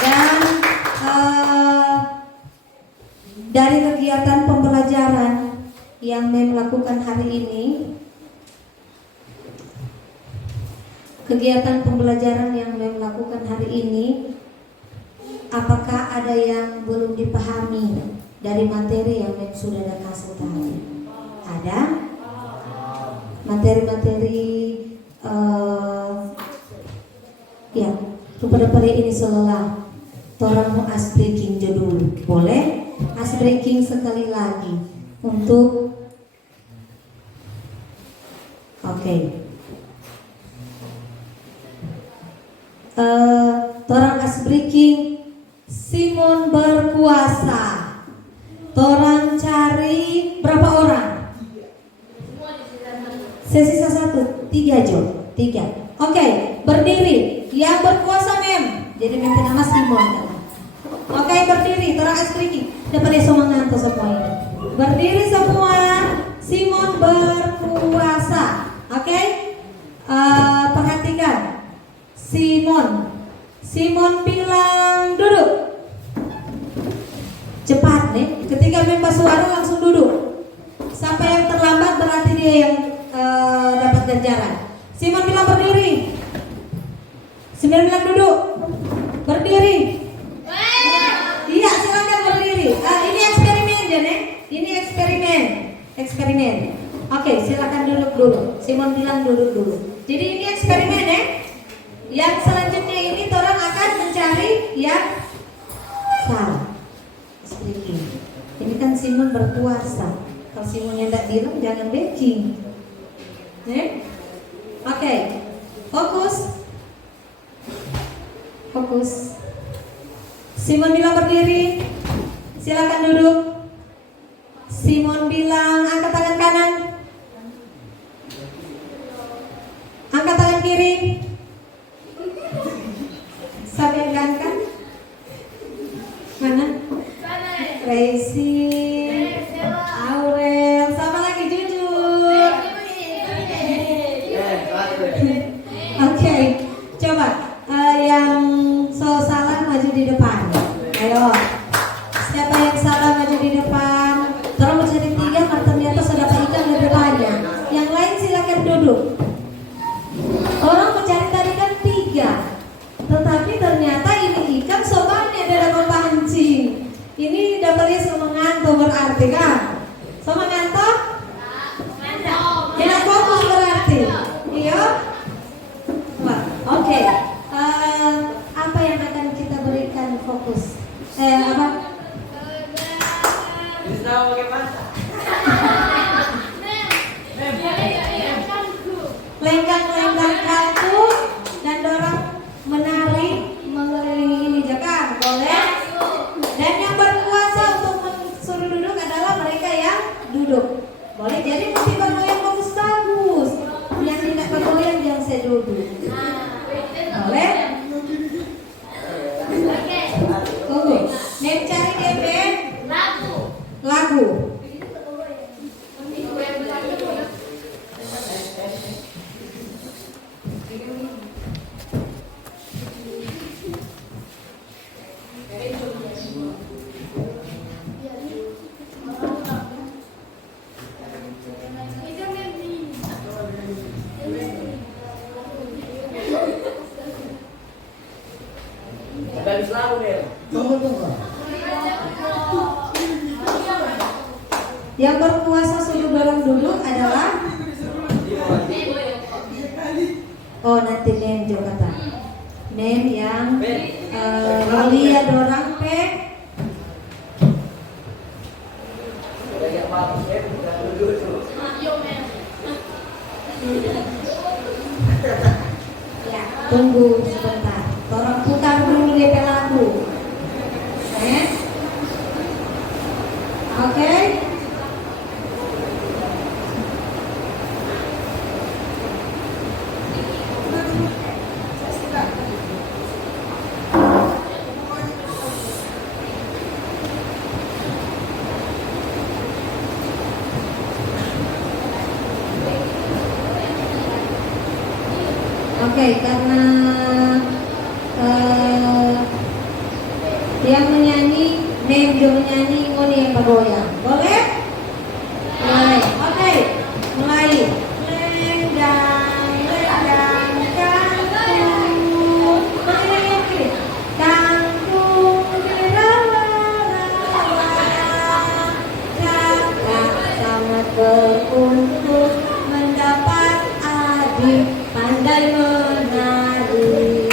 Dan dari kegiatan pembelajaran yang mem lakukan hari ini, kegiatan pembelajaran yang mem lakukan hari ini, apakah ada yang belum dipahami dari materi yang mem sudah ada kasih tadi? Ada? Materi-materi ya, kepada ini selelah torang mau ice breaking dulu, boleh? Ice breaking sekali lagi untuk oke. Torang ice breaking Simon berkuasa. Torang cari berapa orang? Sesi 1, 3 Jo, 3. Oke, berdiri. Yang berkuasa mem. Jadi mem nama Simon. Oke, berdiri. Torang ice breaking. Dapat semangat semua ini. Berdiri semua. Simon berkuasa. Oke. Perhatikan. Simon bilang duduk. Cepat nih. Ketika mem suara langsung duduk. Sampai yang terlambat berarti dia yang dapat ganjaran. Simon bilang berdiri. Simon bilang duduk. Berdiri. Iya, silakan berdiri. Ini eksperimen, Jane. Ini eksperimen. Oke, silakan duduk dulu. Simon bilang duduk dulu. Jadi ini eksperimen ya. Yang selanjutnya ini orang akan mencari yang salah. Ini kan Simon berpuasa. Kalau Simonnya tidak bilang jangan baking. Oke. Fokus. Simon bilang berdiri. Silakan duduk. Simon bilang angkat tangan kanan. Angkat tangan kiri. Sampai diangkat. Mana? Tracy, Aurel, sama lagi jujur. Oke, coba yang salah maju di depan. Ayo, siapa yang salah maju di depan? Tolong mencari 3, karena ternyata sudah ikan lebih banyak. Yang lain silakan duduk. Orang mencari tadi kan 3, tetapi ternyata ini ikan sobatnya dalam memancing. Ini dapatnya semangat berarti kan? Semangat tidak fokus berarti. Iya. Oke. Apa yang akan kita berikan fokus? Apa? Bisa bagaimana? Lenggang-lenggang kartu dan dorong menarik mengelilingi ini juga boleh. Dan yang berkuasa untuk suruh duduk adalah mereka yang duduk. Boleh, jadi mesti bergoyang bagus-bagus. Yang tidak bergoyang jangan saya duduk. Boleh? Tunggu. Mencari DP lagu. Tunggu. Yang berpuasa suruh dorong dulu adalah nanti nem juga kata. Nem yang Rolia dorang pe. Ya, tunggu sebentar. Orang putar dulu DP lagu. Oke. Oke, karena yang menyanyi, Nejo menyanyi, Ngoni yang bergoyang. Boleh? Mulai. Oke, mulai. Lenggang, lenggang, kangkung. Kangkung dirawa-rawa. Kakak sangat beruntung mendapat adik pandai menari.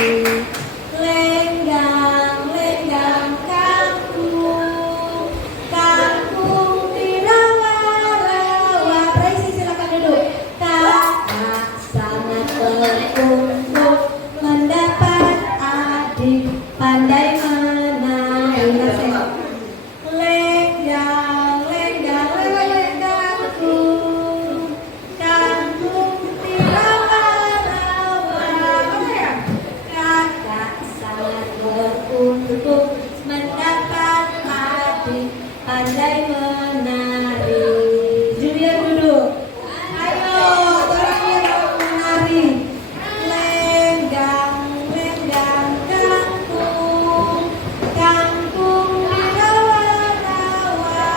Lenggang, lenggang kangkung, kangkung dirawa-rawa. Praise, silakan duduk. Kakak sangat beruntung mendapat adik pandai menari. Lenggang, lenggang, lenggang kangkung, kangkung dirawa-rawa. Kakak sangat beruntung mendapat adik pandai menari. Julia duduk. Ayo, orang yang menari. Lenggang, lenggang kangkung, kangkung dirawa-rawa.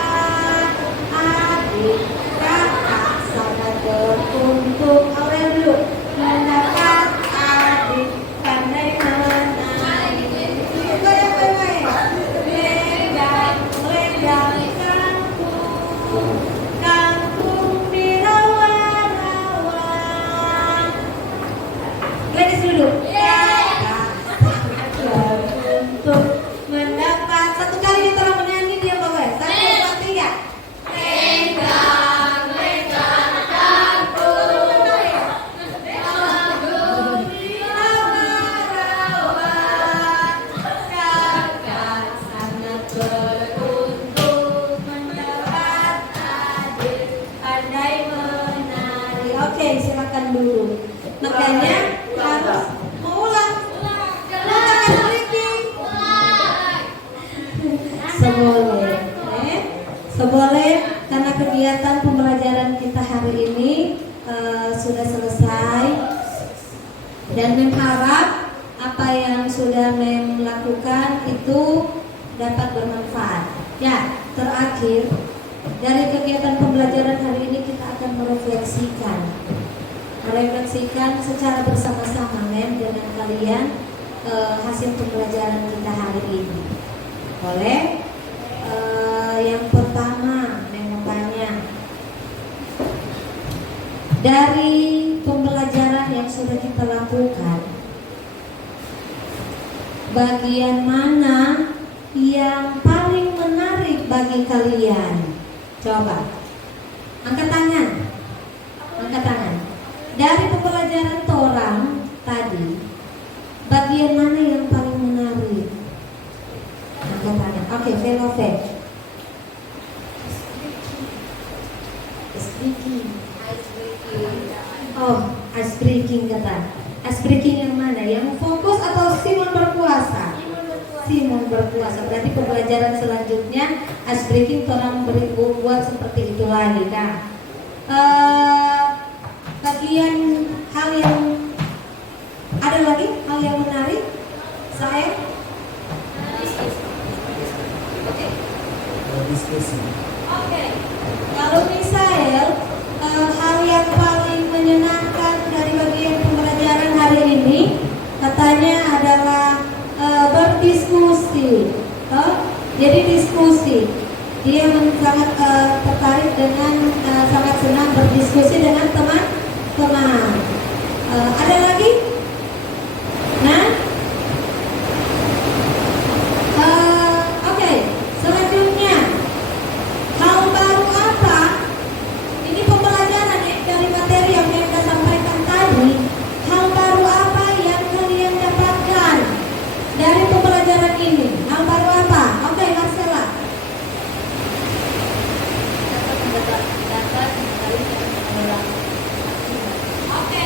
Adik kakak sangat beruntung. Aurel dulu. Mendapat adik pandai menari. Goyang-goyang. Lenggang, lenggang kangkung, kangkung dirawa-rawa. Ladies dulu. Kakak sangat beruntung mendapat. Satu kali kita orang menyanyi dia bawa. 1, 2, 3. Lenggang, lenggang kangkung, kangkung dirawa-rawa. Kakak sangat beruntung mendapat adik pandai menari. Oke, silakan dulu. Makanya harus mengulang. Seboleh, seboleh karena kegiatan pembelajaran kita hari ini sudah selesai dan Mem harap apa yang sudah Mem lakukan itu dapat bermanfaat. Ya, terakhir dari kegiatan pembelajaran hari ini kita akan merefleksikan secara bersama-sama Mem dengan kalian hasil pembelajaran kita hari ini. Boleh? Yang pertama Mem mau tanya, dari pembelajaran yang sudah kita lakukan, bagian mana yang paling menarik bagi kalian? Coba angkat tangan. Angkat tangan. Dari pembelajaran torang tadi, bagian mana yang paling menarik? Angkat tangan. Oke, Velovet. Speaking. Oh, ice breaking kata. Ice breaking yang mana? Yang fokus atau Simon berpuasa? Simon berpuasa. Berarti pembelajaran selanjutnya ice breaking orang buat seperti itu lagi. Nah, bagian hal yang ada lagi hal yang menarik saya Diskusi. Oke. Kalau misalnya hal yang paling menyenangkan dari bagian pembelajaran hari ini katanya adalah berdiskusi. Jadi diskusi. Dia sangat tertarik dengan sangat senang berdiskusi dengan teman-teman. Ada lagi? Nah, oke. Selanjutnya, hal baru apa? Ini pembelajaran ya dari materi yang kita sampaikan tadi. Hal baru apa yang kalian dapatkan dari pembelajaran ini? Hal baru apa? Oke, Marcella. Oke.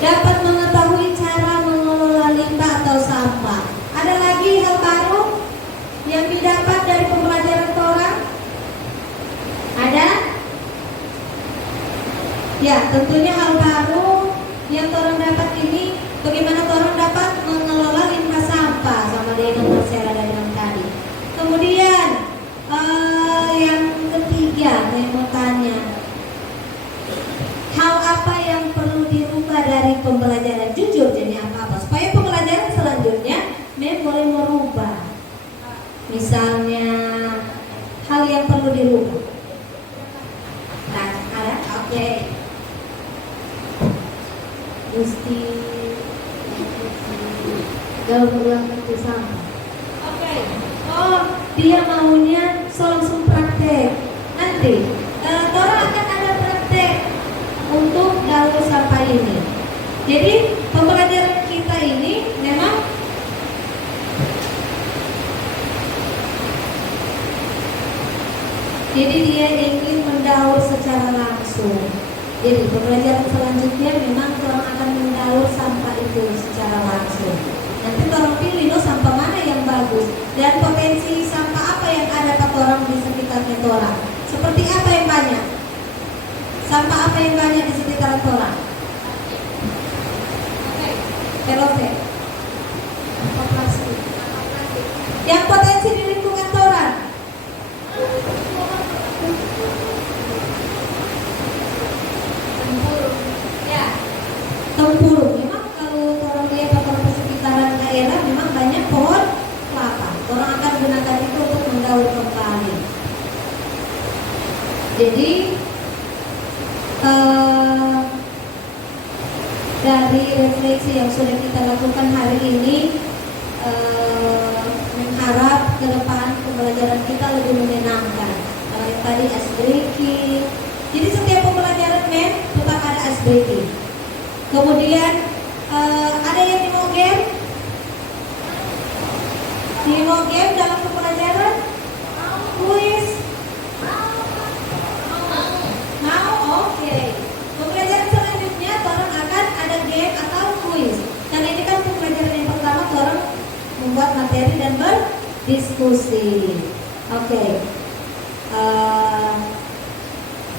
Dapat mengetahui cara mengelola limbah atau sampah. Ada lagi hal baru yang didapat dari pembelajaran orang? Ada? Ya, tentunya hal baru yang orang dapat ini bagaimana orang dapat mengelola limbah sampah sama dengan Marcella dan yang tadi. Kemudian yang ketiga, saya mau tanya, hal apa yang perlu dirubah dari pembelajaran? Jujur jadi apa supaya pembelajaran selanjutnya boleh merubah. Misalnya hal yang perlu dirubah. Nah, ada? Oke. Mesti dalam berulang itu sama. Oke. Oh, dia maunya langsung praktek. Nanti orang akan ada praktek untuk daur sampah ini. Jadi pembelajaran kita ini memang jadi dia ingin mendaur secara langsung. Jadi pembelajaran selanjutnya memang orang akan mendaur sampah itu secara langsung. Nanti orang pilih sampah mana yang bagus dan potensi sampah apa yang ada pada orang di sekitarnya orang. Seperti apa yang banyak? Sampah apa yang banyak di sekitar orang? Pelopet. Sampah plastik. Yang potensi di lingkungan orang? Tempurung. Memang kalau orang lihat atau sekitaran daerah memang banyak pohon kelapa. Orang akan gunakan itu untuk mendaur kembali. Jadi dari refleksi yang sudah kita lakukan hari ini, mengharap ke depan pembelajaran kita lebih menyenangkan. Yang tadi ice breaking. Jadi setiap pembelajaran tetap ada ice breaking. Kemudian ada yang mau game? Mau game dalam pembelajaran? Kuis? Mau? Oke. Pembelajaran selanjutnya orang akan ada game atau kuis. Karena ini kan pembelajaran yang pertama orang membuat materi dan berdiskusi. Oke.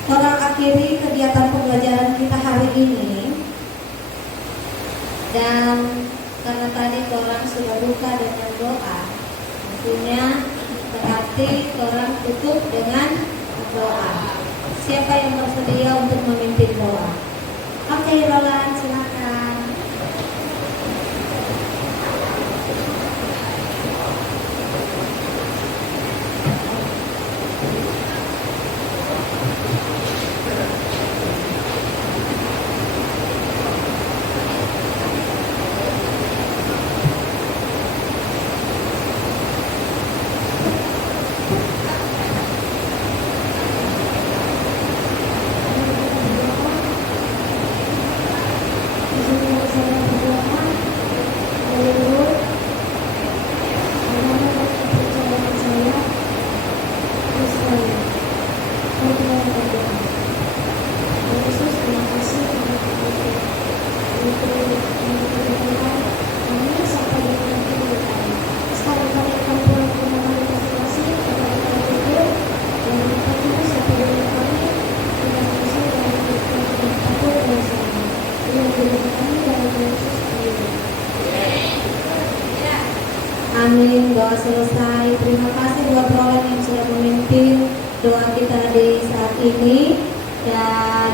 Orang akhiri kegiatan pembelajaran kita hari ini. Dan karena tadi orang sudah buka dengan doa, tentunya berarti orang tutup dengan doa. Siapa yang bersedia untuk memimpin doa? Oke, Roland, silakan. Amin, doa selesai. Terima kasih buat Roland yang sudah memimpin doa kita di saat ini. Dan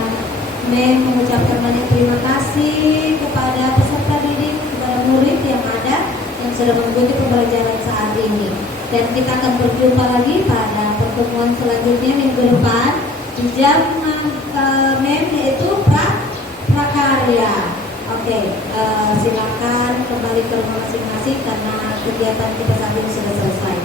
mengucapkan banyak terima kasih kepada peserta didik, kepada murid yang ada, yang sudah mengikuti pembelajaran saat ini. Dan kita akan berjumpa lagi pada pertemuan selanjutnya minggu depan di jam 6 MEM yaitu prakarya. Oke, silakan kembali ke rumah masing-masing karena kegiatan kita saat ini sudah selesai.